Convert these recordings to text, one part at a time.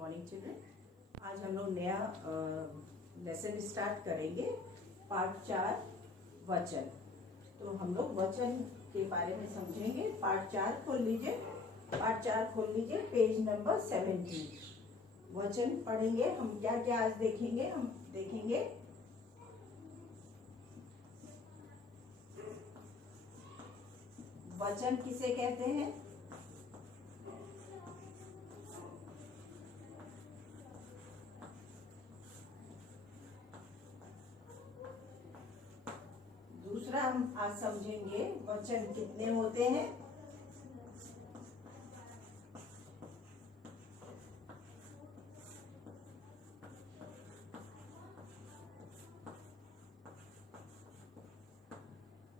Morning children. आज हम लोग नया लेसन स्टार्ट करेंगे, पार्ट 4 वचन। तो हम लोग वचन के बारे में समझेंगे। पार्ट 4 खोल लीजिए, पेज नंबर 70। वचन पढ़ेंगे हम। क्या क्या आज देखेंगे? हम देखेंगे वचन किसे कहते हैं, दूसरा हम आज समझेंगे वचन कितने होते हैं,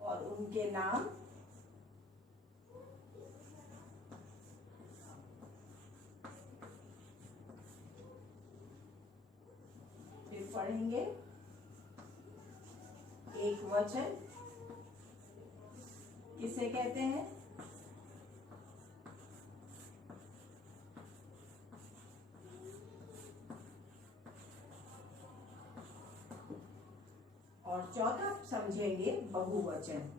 और उनके नाम। फिर पढ़ेंगे एक वचन किसे कहते हैं, और चौथा समझेंगे बहुवचन।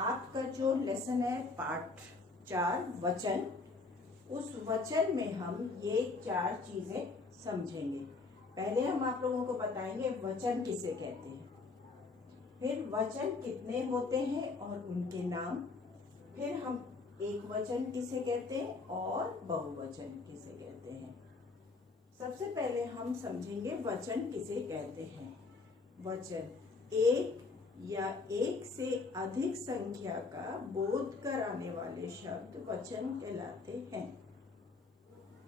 आपका जो लेसन है पार्ट 4 वचन, उस वचन में हम ये 4 चीजें समझेंगे। पहले हम आप लोगों को बताएंगे वचन किसे कहते हैं, फिर वचन कितने होते हैं और उनके नाम, फिर हम एक वचन किसे कहते हैं और बहुवचन किसे कहते हैं। सबसे पहले हम समझेंगे वचन किसे कहते हैं। वचन एक या एक से अधिक संख्या का बोध कराने वाले शब्द वचन कहलाते हैं।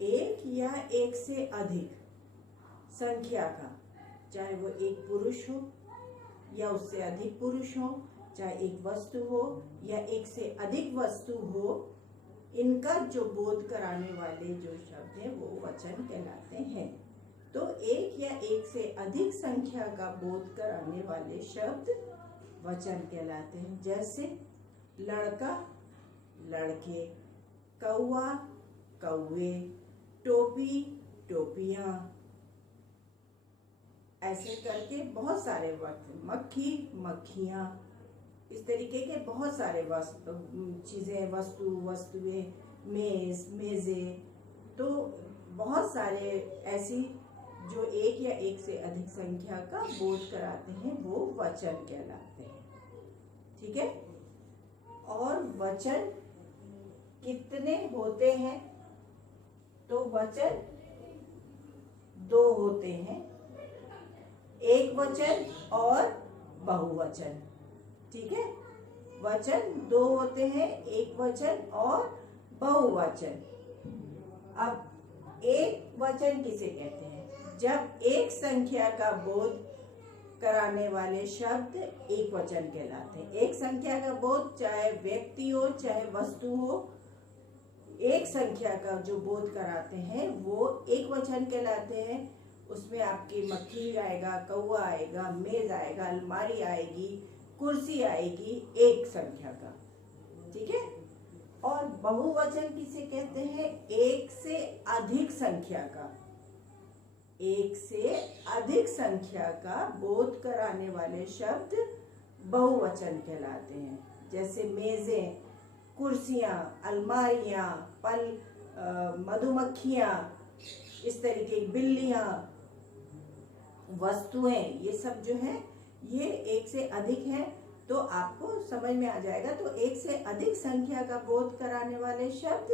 एक या एक से अधिक संख्या का, चाहे वो एक पुरुष हो या उससे अधिक पुरुष हो, चाहे एक वस्तु हो या एक से अधिक वस्तु हो, इनका जो बोध कराने वाले जो शब्द हैं वो वचन कहलाते हैं। तो एक या एक से अधिक संख्या का बोध कराने वाले शब्द वचन कहलाते हैं। जैसे लड़का, लड़के, कौआ, कौवे, टोपी, टोपियां, ऐसे करके बहुत सारे वक्त, मक्खी, मक्खियां, इस तरीके के बहुत सारे चीजें, वस्तुएं, मेज, मेजे। तो बहुत सारे ऐसी जो एक या एक से अधिक संख्या का बोध कराते हैं वो वचन कहलाते हैं। ठीक है। और वचन कितने होते हैं? तो वचन 2 होते हैं, एक वचन और बहुवचन। ठीक है। वचन 2 होते हैं, एक वचन और बहुवचन। अब एक वचन किसे कहते हैं? जब एक संख्या का बोध कराने वाले शब्द एक वचन कहलाते हैं। एक संख्या का बोध, चाहे व्यक्ति हो चाहे वस्तु हो, एक संख्या का जो बोध कराते हैं वो एक वचन कहलाते हैं। उसमें आपकी मक्खी आएगा, कौआ आएगा, मेज आएगा, अलमारी आएगी, कुर्सी आएगी, एक संख्या का। ठीक है। और बहुवचन किसे कहते हैं? एक से अधिक संख्या का, एक से अधिक संख्या का बोध कराने वाले शब्द बहुवचन कहलाते हैं। जैसे मेजें, कुर्सियां, अलमारियां, मधुमक्खियां, इस तरीके की बिल्लियां, वस्तुएं, ये सब जो है ये एक से अधिक है। तो आपको समझ में आ जाएगा। तो एक से अधिक संख्या का बोध कराने वाले शब्द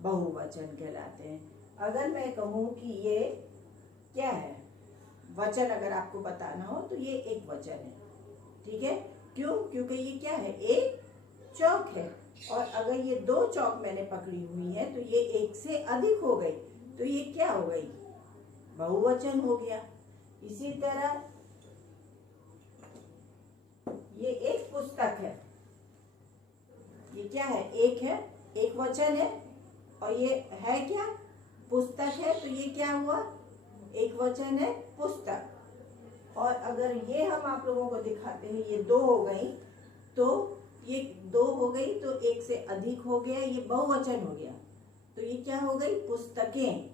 बहुवचन कहलाते हैं। अगर मैं कहूँ कि ये क्या है वचन, अगर आपको बताना हो तो ये एक वचन है। ठीक है। क्यों? क्योंकि ये क्या है? एक चौक है। और अगर ये 2 चौक मैंने पकड़ी हुई है तो ये एक से अधिक हो गई, तो ये क्या हो गई? बहुवचन हो गया। इसी तरह ये एक पुस्तक है, ये क्या है? एक है, एक वचन है। और ये है क्या, पुस्तक है, तो ये क्या हुआ, एक वचन है पुस्तक। और अगर ये हम आप लोगों को दिखाते हैं, ये दो हो गई, तो ये दो हो गई तो एक से अधिक हो गया, ये बहुवचन हो गया, तो ये क्या हो गई, पुस्तकें।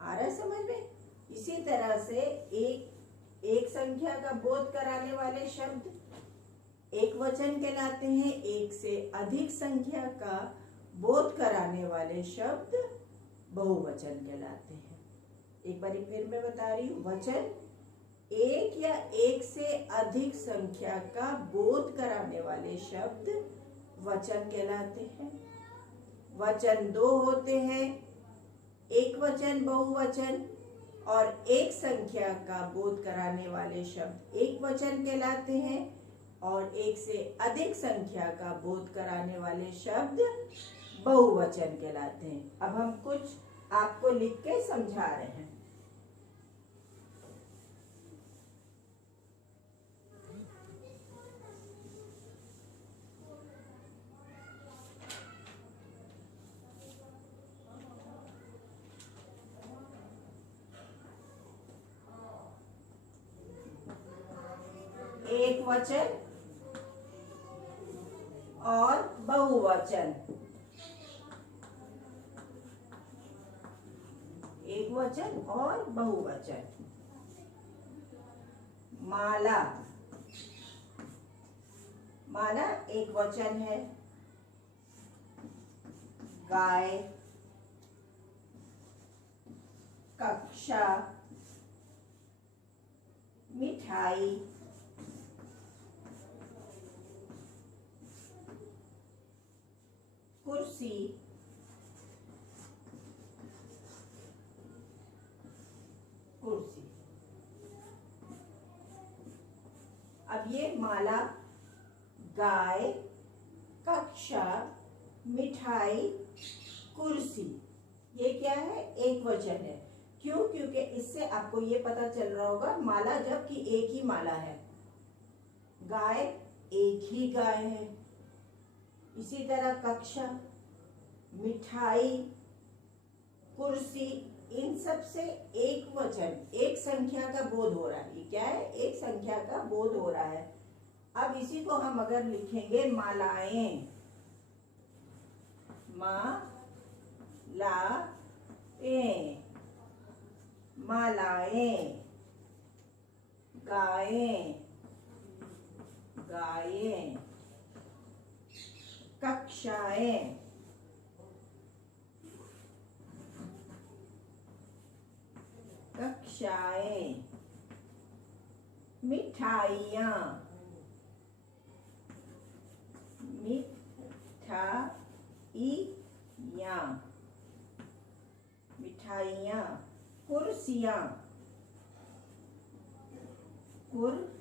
आ रहा है समझ में। इसी तरह से एक संख्या का बोध कराने वाले शब्द एक वचन कहलाते हैं, एक से अधिक संख्या का बोध कराने वाले शब्द बहुवचन कहलाते हैं। एक बार फिर मैं बता रही हूँ, वचन एक या एक से अधिक संख्या का बोध कराने वाले शब्द वचन कहलाते हैं। वचन दो होते हैं, एक वचन, बहुवचन, और एक संख्या का बोध कराने वाले शब्द एक वचन कहलाते हैं, और एक से अधिक संख्या का बोध कराने वाले शब्द बहुवचन कहलाते हैं। अब हम कुछ आपको लिख के समझा रहे हैं। एक वचन और बहुवचन, एक वचन और बहुवचन। माला, माला एक वचन है। गाय, कक्षा, मिठाई, कुर्सी, कुर्सी। अब ये माला, गाय, कक्षा, मिठाई, कुर्सी, ये क्या है, एक वचन है। क्यों? क्योंकि इससे आपको ये पता चल रहा होगा, माला जबकि एक ही माला है, गाय एक ही गाय है। इसी तरह कक्षा, मिठाई, कुर्सी, इन सब से एक वचन, एक संख्या का बोध हो रहा है। ये क्या है, एक संख्या का बोध हो रहा है। अब इसी को हम अगर लिखेंगे मालाएं, मालाएं, गायें, गायें, कक्षाएं, कक्षाएं, मिठाइयाँ, मिठाइयाँ, मिठाइयाँ, कुर्सियाँ, कुर्सियाँ,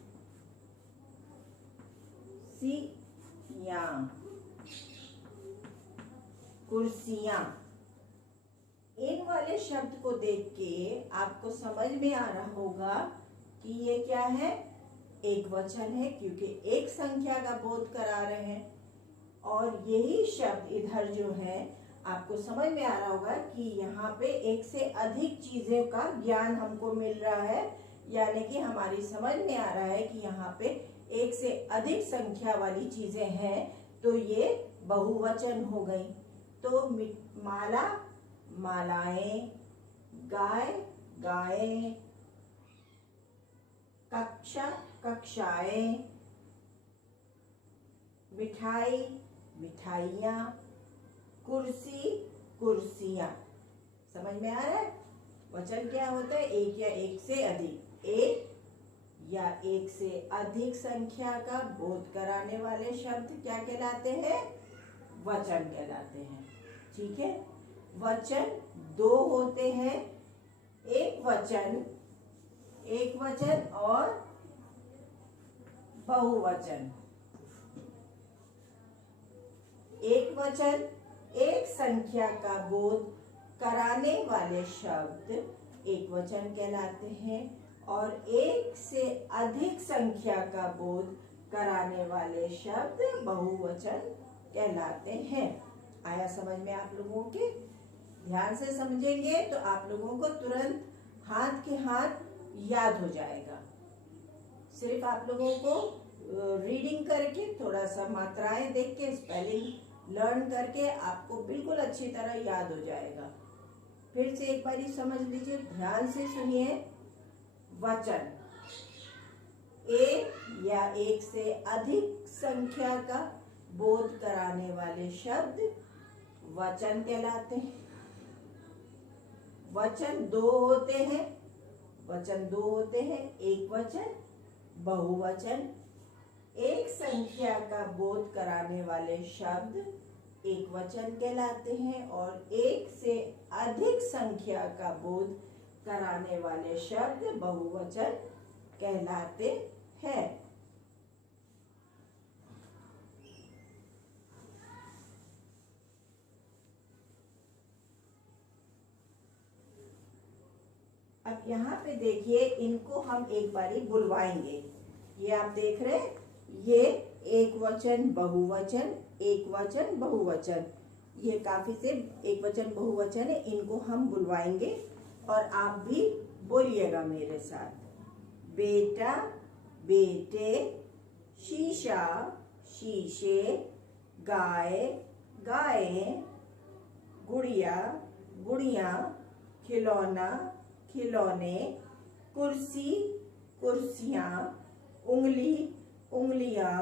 कुर्सियाँ। इन वाले शब्द को देख के आपको समझ में आ रहा होगा कि ये क्या है, एक वचन है, क्योंकि एक संख्या का बोध करा रहे हैं। और यही शब्द इधर जो है, आपको समझ में आ रहा होगा कि यहाँ पे एक से अधिक चीजों का ज्ञान हमको मिल रहा है, यानी कि हमारी समझ में आ रहा है कि यहाँ पे एक से अधिक संख्या वाली चीजें हैं, तो ये बहुवचन हो गई। तो माला, मालाएं, गाय, गायें, कक्षा, कक्षाएं, मिठाई, मिठाइयाँ, कुर्सी, कुर्सियाँ। समझ में आ रहा है? वचन क्या होता है, एक या एक से अधिक, एक या एक से अधिक संख्या का बोध कराने वाले शब्द क्या कहलाते हैं, वचन कहलाते हैं। ठीक है, वचन दो होते हैं, एक वचन और बहुवचन। एक वचन, एक संख्या का बोध कराने वाले शब्द एक वचन कहलाते हैं, और एक से अधिक संख्या का बोध कराने वाले शब्द बहुवचन कहलाते हैं। आया समझ में आप लोगों के? ध्यान से समझेंगे तो आप लोगों को तुरंत हाथ के हाथ याद हो जाएगा। सिर्फ आप लोगों को रीडिंग करके, थोड़ा सा मात्राएं देख के, स्पेलिंग लर्न करके आपको बिल्कुल अच्छी तरह याद हो जाएगा। फिर से एक बार समझ लीजिए, ध्यान से सुनिए। वचन, एक या एक से अधिक संख्या का बोध कराने वाले शब्द वचन कहलाते हैं। वचन दो होते हैं, एक वचन, बहुवचन। एक संख्या का बोध कराने वाले शब्द एक वचन कहलाते हैं और एक से अधिक संख्या का बोध कराने वाले शब्द बहुवचन कहलाते हैं। अब यहाँ पे देखिए, इनको हम एक बारी बुलवाएंगे। ये आप देख रहे हैं, ये एक वचन बहुवचन, एक वचन बहुवचन, ये काफी से एक वचन बहुवचन है। इनको हम बुलवाएंगे और आप भी बोलिएगा मेरे साथ। बेटा, बेटे, शीशा, शीशे, गाय, गायें, गुड़िया, गुड़ियाँ, खिलौना, खिलौने, कुर्सी, कुर्सियाँ, उंगली, उंगलियाँ,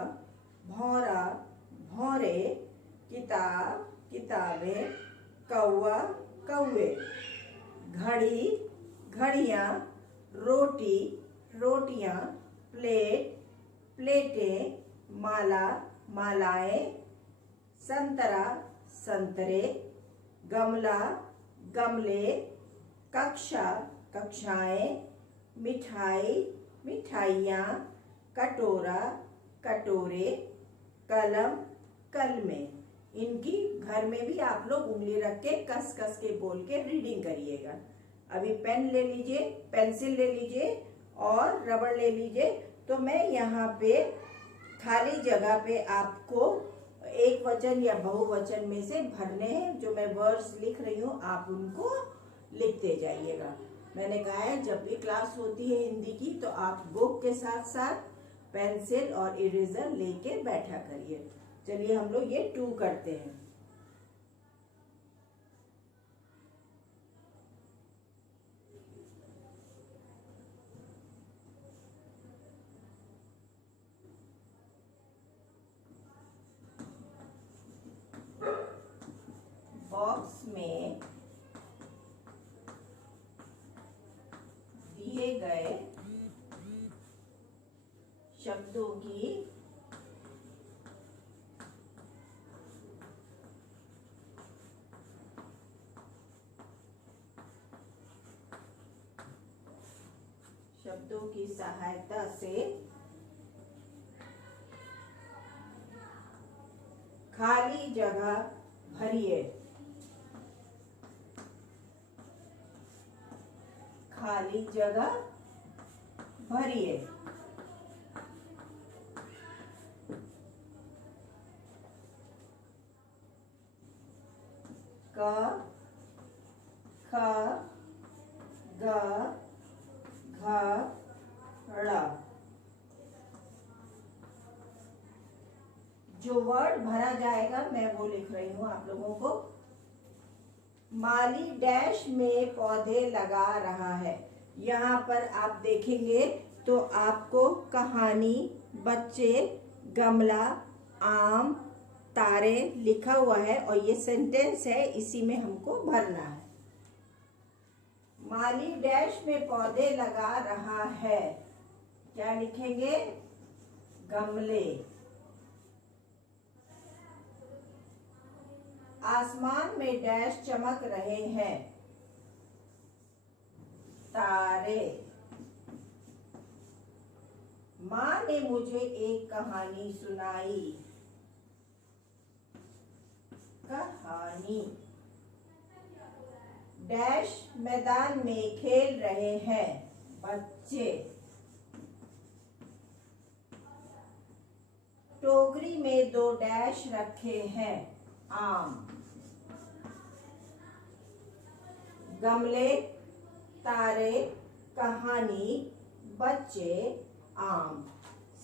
भौरा, भौरे, किताब, किताबें, कौवा, कौवे, घड़ी, घड़ियाँ, रोटी, रोटियाँ, प्लेट, प्लेटें, माला, मालाएं, संतरा, संतरे, गमला, गमले, कक्षा, कक्षाएं, मिठाई, मिठाइयाँ, कटोरा, कटोरे, कलम, कलमें। इनकी घर में भी आप लोग उंगली रख के कस कस के बोल के रीडिंग करिएगा। अभी पेन ले लीजिए, पेंसिल ले लीजिए और रबड़ ले लीजिए। तो मैं यहाँ पे खाली जगह पे आपको एक वचन या बहुवचन में से भरने हैं। जो मैं वर्ड्स लिख रही हूँ आप उनको लिखते जाइएगा। मैंने कहा है जब भी क्लास होती है हिंदी की तो आप बुक के साथ साथ पेंसिल और इरेजर लेके बैठा करिए। चलिए हम लोग ये 2 करते हैं। बॉक्स में दिए गए शब्दों की सहायता से खाली जगह भरिए। खाली जगह भरिए। क, ख, ग, घ, ड़। जो वर्ड भरा जाएगा मैं वो लिख रही हूँ आप लोगों को। माली डैश में पौधे लगा रहा है। यहाँ पर आप देखेंगे तो आपको कहानी, बच्चे, गमला, आम, तारे लिखा हुआ है और ये सेंटेंस है, इसी में हमको भरना है। माली डैश में पौधे लगा रहा है, क्या लिखेंगे? गमले। आसमान में डैश चमक रहे हैं, तारे। माँ ने मुझे एक कहानी सुनाई, कहानी। डैश मैदान में खेल रहे हैं, बच्चे। टोकरी में 2 डैश रखे हैं, आम। गमले, तारे, कहानी, बच्चे, आम।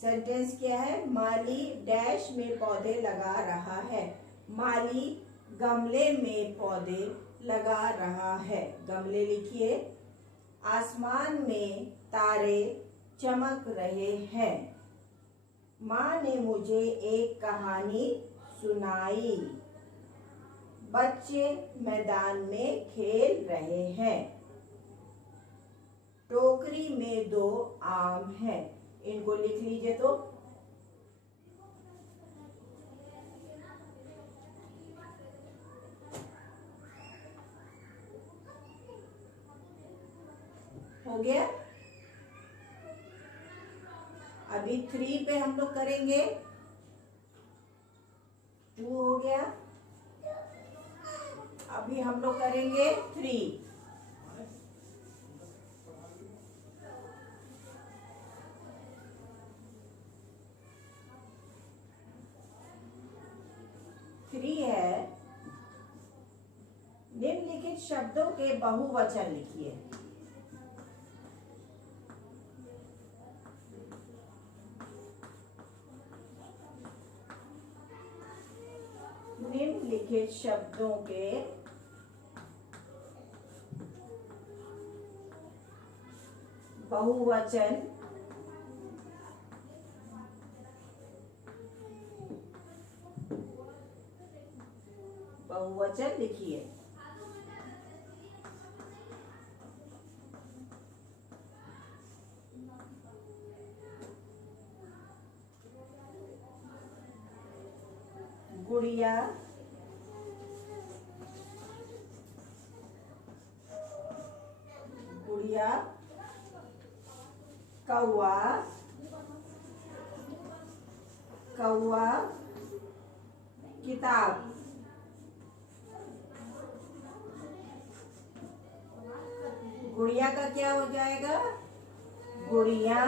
सेंटेंस क्या है? माली डैश में पौधे लगा रहा है। माली गमले में पौधे लगा रहा है। गमले लिखिए। आसमान में तारे चमक रहे हैं। माँ ने मुझे एक कहानी सुनाई। बच्चे मैदान में खेल रहे हैं। टोकरी में 2 आम हैं। इनको लिख लीजिए तो। हो गया। अभी 3 पे हम लोग करेंगे। 2 हो गया। अभी हम लोग करेंगे 3। है निम्नलिखित शब्दों के बहुवचन लिखिए। निम्नलिखित शब्दों के बहुवचन लिखिए। गुड़िया, गुड़िया, कौआ, कौआ, किताब। गुड़िया का क्या हो जाएगा? गुड़िया,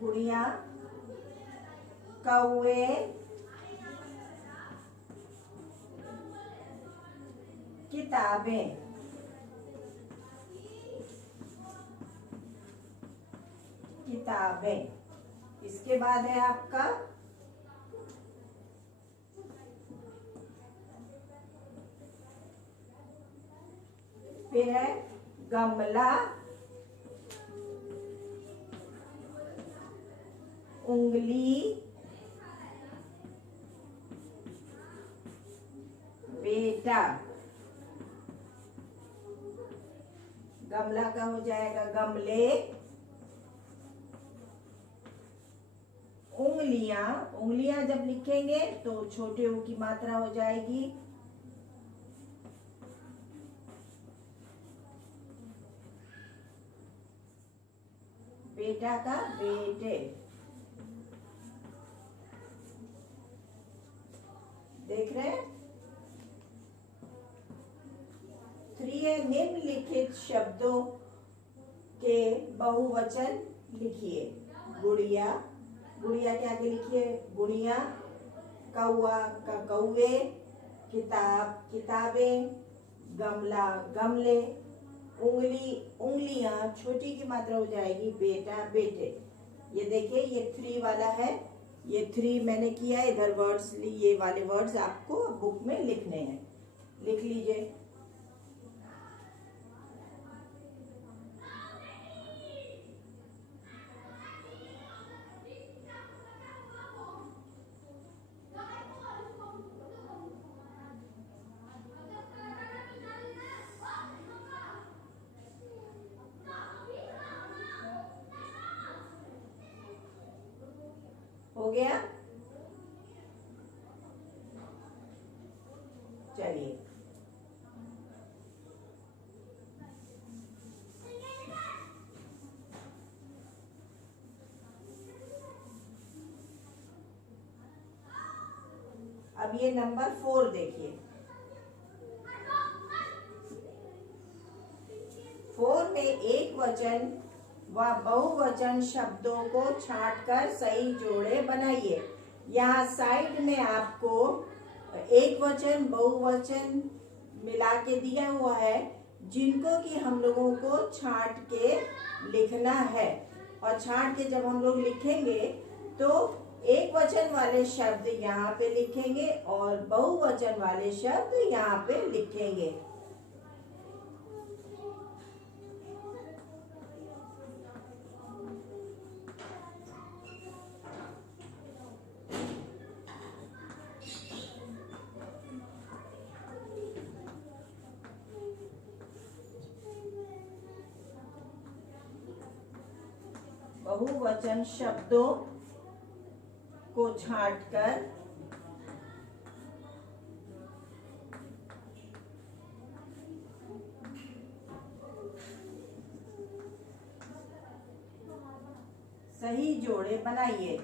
गुड़िया, कौए, किताबें। किताबें। इसके बाद है आपका फिर है गमला, उंगली, बेटा। गमला का हो जाएगा गमले, उंगलियां। उंगलियां जब लिखेंगे तो छोटे ऊ की मात्रा हो जाएगी। बेटा का बेटे। देख रहे हैं? 3 है निम्नलिखित शब्दों के बहुवचन लिखिए। गुड़िया, गुड़िया के आगे लिखिए गुड़िया, कौआ का कौवे, किताब किताबें, गमला गमले, उंगली उंगलियां, छोटी की मात्रा हो जाएगी बेटा बेटे। ये देखिए ये 3 वाला है। ये 3 मैंने किया। इधर वर्ड्स, ये वाले वर्ड्स आपको बुक में लिखने हैं। लिख लीजिए। हो गया? चलिए अब ये नंबर 4 देखिए। 4 में एक वचन व बहुवचन शब्दों को छांटकर सही जोड़े बनाइए। यहाँ साइड में आपको एक वचन बहुवचन मिला के दिया हुआ है, जिनको कि हम लोगों को छांट के लिखना है। और छांट के जब हम लोग लिखेंगे तो एक वचन वाले शब्द यहाँ पे लिखेंगे और बहुवचन वाले शब्द यहाँ पे लिखेंगे। बहुवचन शब्दों को छांटकर सही जोड़े बनाइए।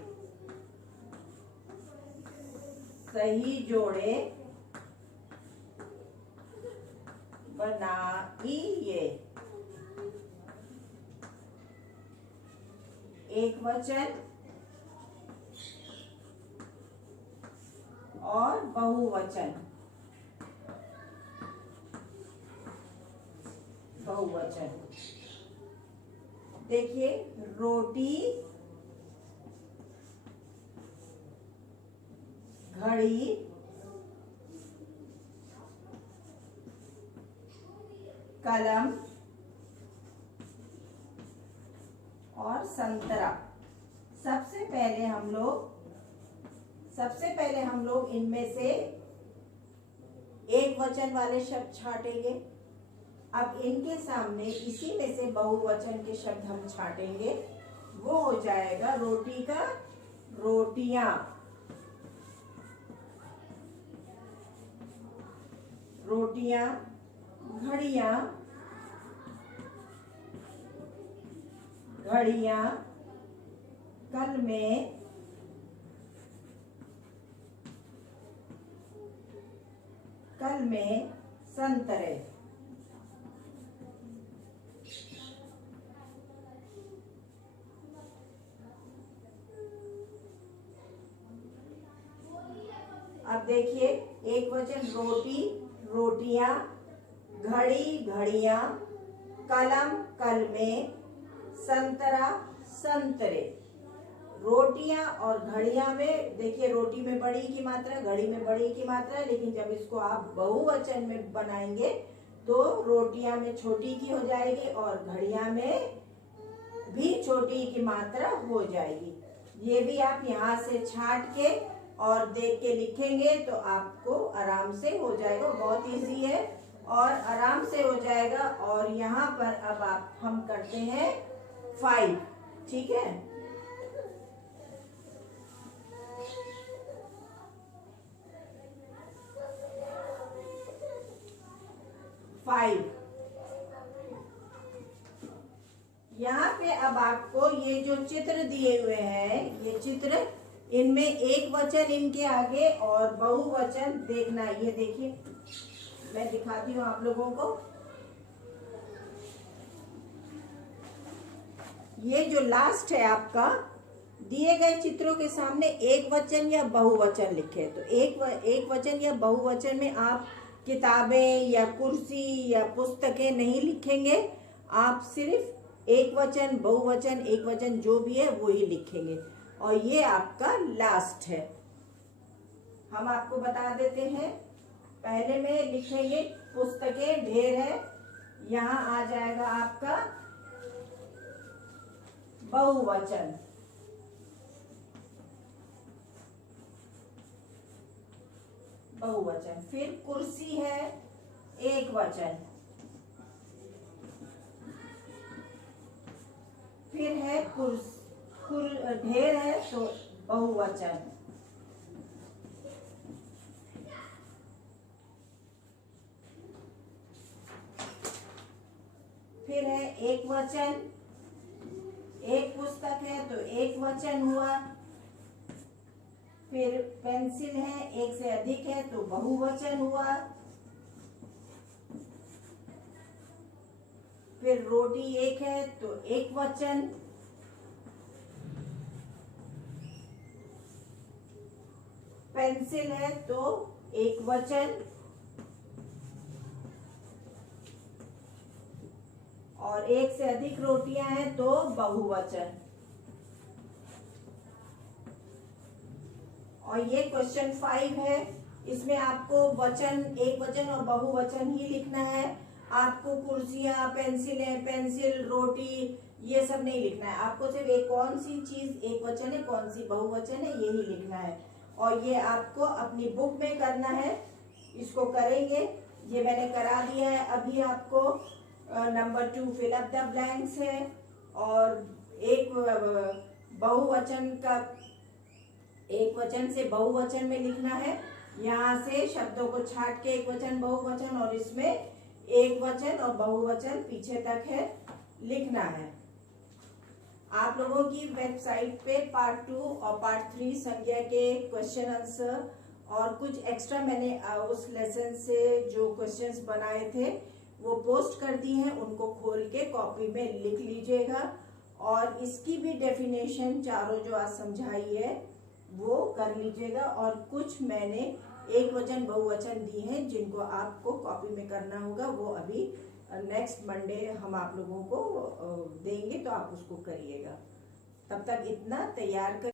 सही जोड़े बनाइए। एक वचन और बहुवचन। बहुवचन देखिए, रोटी, घड़ी, कलम और संतरा। सबसे पहले हम लोग इनमें से एक वचन वाले शब्द छांटेंगे। अब इनके सामने इसी में से बहुवचन के शब्द हम छांटेंगे। वो हो जाएगा रोटी का रोटियां, रोटियां, घड़ियां, घड़ियां, कलमें, कलमें, संतरे। अब देखिए, एक वचन रोटी, रोटियां, घड़ी, घड़ियां, कलम, कलमें, संतरा, संतरे। रोटियां और घड़ियां में देखिए, रोटी में बड़ी की मात्रा, घड़ी में बड़ी की मात्रा, लेकिन जब इसको आप बहुवचन में बनाएंगे तो रोटियां में छोटी की हो जाएगी और घड़ियां में भी छोटी की मात्रा हो जाएगी। ये भी आप यहाँ से छांट के और देख के लिखेंगे तो आपको आराम से हो जाएगा। बहुत इजी है और आराम से हो जाएगा। और यहाँ पर अब हम करते हैं 5, ठीक है। यहाँ पे अब आपको ये जो चित्र दिए हुए हैं, ये चित्र, इनमें एक वचन इनके आगे और बहुवचन देखना। ये देखिए, मैं दिखाती हूँ आप लोगों को। ये जो लास्ट है आपका, दिए गए चित्रों के सामने एक वचन या बहुवचन लिखे। तो एक वचन या बहुवचन में आप किताबें या कुर्सी या पुस्तकें नहीं लिखेंगे। आप सिर्फ एक वचन, बहुवचन, एक वचन जो भी है वो ही लिखेंगे। और ये आपका लास्ट है। हम आपको बता देते हैं। पहले में लिखेंगे पुस्तकें, ढेर है, यहाँ आ जाएगा आपका बहुवचन। बहुवचन। फिर कुर्सी है, एक वचन। फिर है ढेर है तो बहुवचन। फिर है एक वचन, एक पुस्तक है तो एक वचन हुआ। फिर पेंसिल है, एक से अधिक है तो बहुवचन हुआ। फिर रोटी एक है तो एक वचन। पेंसिल है तो एक वचन और एक से अधिक रोटियां हैं तो बहुवचन। और ये क्वेश्चन 5 है, इसमें आपको वचन, एक वचन और बहुवचन ही लिखना है। आपको कुर्सियां, पेंसिलें, पेंसिल, रोटी ये सब नहीं लिखना है। आपको सिर्फ एक कौन सी चीज एक वचन है, कौन सी बहुवचन है, यही लिखना है। और ये आपको अपनी बुक में करना है। इसको करेंगे, ये मैंने करा दिया है। अभी आपको number 2 fill up the blanks है और एक बहुवचन का, एक वचन से बहुवचन में लिखना है। यहाँ से शब्दों को छाट के एक वचन, बहुवचन और इसमें एक वचन और बहुवचन पीछे तक है लिखना है। आप लोगों की वेबसाइट पे पार्ट 2 और पार्ट 3 संज्ञा के क्वेश्चन आंसर और कुछ एक्स्ट्रा मैंने उस लेसन से जो क्वेश्चंस बनाए थे वो पोस्ट कर दी हैं। उनको खोल के कॉपी में लिख लीजिएगा और इसकी भी डेफिनेशन चारों जो आज समझाई है वो कर लीजिएगा। और कुछ मैंने एक वचन बहुवचन दी हैं जिनको आपको कॉपी में करना होगा, वो अभी नेक्स्ट मंडे हम आप लोगों को देंगे तो आप उसको करिएगा। तब तक इतना तैयार कर